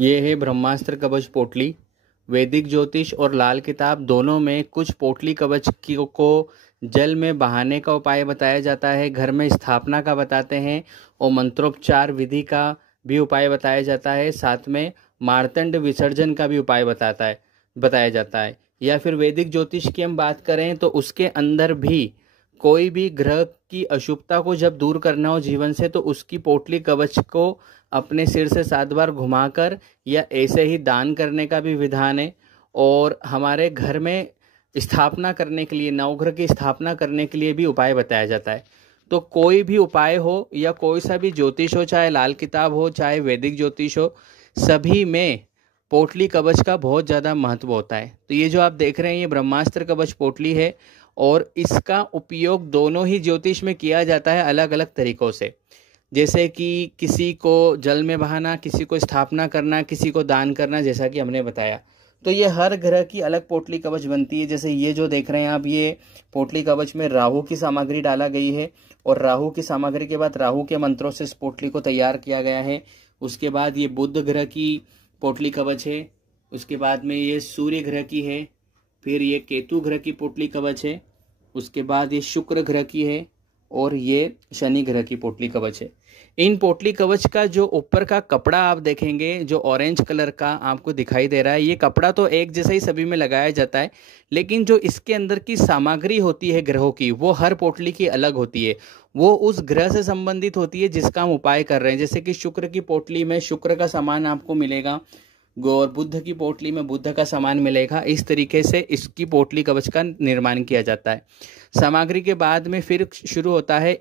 ये है ब्रह्मास्त्र कवच पोटली। वैदिक ज्योतिष और लाल किताब दोनों में कुछ पोटली कवच को जल में बहाने का उपाय बताया जाता है, घर में स्थापना का बताते हैं और मंत्रोपचार विधि का भी उपाय बताया जाता है। साथ में मार्तंड विसर्जन का भी उपाय बताया जाता है। या फिर वैदिक ज्योतिष की हम बात करें तो उसके अंदर भी कोई भी ग्रह की अशुभता को जब दूर करना हो जीवन से, तो उसकी पोटली कवच को अपने सिर से 7 बार घुमाकर या ऐसे ही दान करने का भी विधान है। और हमारे घर में स्थापना करने के लिए, नवग्रह की स्थापना करने के लिए भी उपाय बताया जाता है। तो कोई भी उपाय हो या कोई सा भी ज्योतिष हो, चाहे लाल किताब हो चाहे वैदिक ज्योतिष हो, सभी में पोटली कवच का बहुत ज़्यादा महत्व होता है। तो ये जो आप देख रहे हैं ये ब्रह्मास्त्र कवच पोटली है और इसका उपयोग दोनों ही ज्योतिष में किया जाता है अलग अलग तरीक़ों से। जैसे कि किसी को जल में बहाना, किसी को स्थापना करना, किसी को दान करना, जैसा कि हमने बताया। तो ये हर ग्रह की अलग पोटली कवच बनती है। जैसे ये जो देख रहे हैं आप, ये पोटली कवच में राहु की सामग्री डाला गई है और राहु की सामग्री के बाद राहु के मंत्रों से इस पोटली को तैयार किया गया है। उसके बाद ये बुध ग्रह की पोटली कवच है। उसके बाद में ये सूर्य ग्रह की है। फिर ये केतु ग्रह की पोटली कवच है। उसके बाद ये शुक्र ग्रह की है और ये शनि ग्रह की पोटली कवच है। इन पोटली कवच का जो ऊपर का कपड़ा आप देखेंगे, जो ऑरेंज कलर का आपको दिखाई दे रहा है, ये कपड़ा तो एक जैसा ही सभी में लगाया जाता है, लेकिन जो इसके अंदर की सामग्री होती है ग्रहों की, वो हर पोटली की अलग होती है। वो उस ग्रह से संबंधित होती है जिसका हम उपाय कर रहे हैं। जैसे कि शुक्र की पोटली में शुक्र का सामान आपको मिलेगा और बुध की पोटली में बुध का सामान मिलेगा। इस तरीके से इसकी पोटली कवच का निर्माण किया जाता है। सामग्री के बाद में फिर शुरू होता है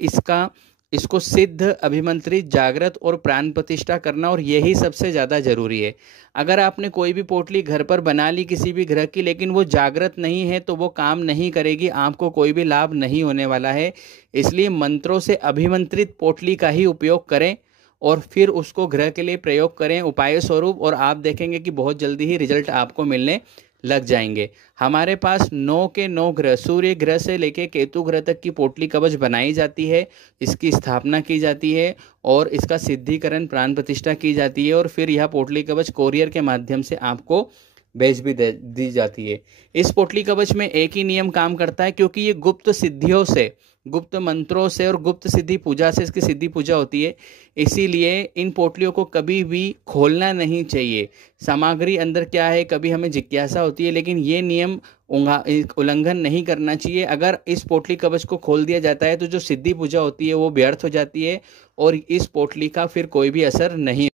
इसको सिद्ध, अभिमंत्रित, जागृत और प्राण प्रतिष्ठा करना, और यही सबसे ज़्यादा जरूरी है। अगर आपने कोई भी पोटली घर पर बना ली किसी भी ग्रह की, लेकिन वो जागृत नहीं है तो वो काम नहीं करेगी, आपको कोई भी लाभ नहीं होने वाला है। इसलिए मंत्रों से अभिमंत्रित पोटली का ही उपयोग करें और फिर उसको ग्रह के लिए प्रयोग करें उपाय स्वरूप, और आप देखेंगे कि बहुत जल्दी ही रिजल्ट आपको मिलने लग जाएंगे। हमारे पास 9 के 9 ग्रह, सूर्य ग्रह से लेके केतु ग्रह तक की पोटली कवच बनाई जाती है, इसकी स्थापना की जाती है और इसका सिद्धिकरण, प्राण प्रतिष्ठा की जाती है, और फिर यह पोटली कवच कोरियर के माध्यम से आपको भेज भी दी जाती है। इस पोटली कवच में एक ही नियम काम करता है, क्योंकि ये गुप्त सिद्धियों से, गुप्त मंत्रों से और गुप्त सिद्धि पूजा से इसकी सिद्धि पूजा होती है। इसीलिए इन पोटलियों को कभी भी खोलना नहीं चाहिए। सामग्री अंदर क्या है कभी हमें जिज्ञासा होती है, लेकिन ये नियम उल्लंघन नहीं करना चाहिए। अगर इस पोटली कवच को खोल दिया जाता है तो जो सिद्धि पूजा होती है वो व्यर्थ हो जाती है और इस पोटली का फिर कोई भी असर नहीं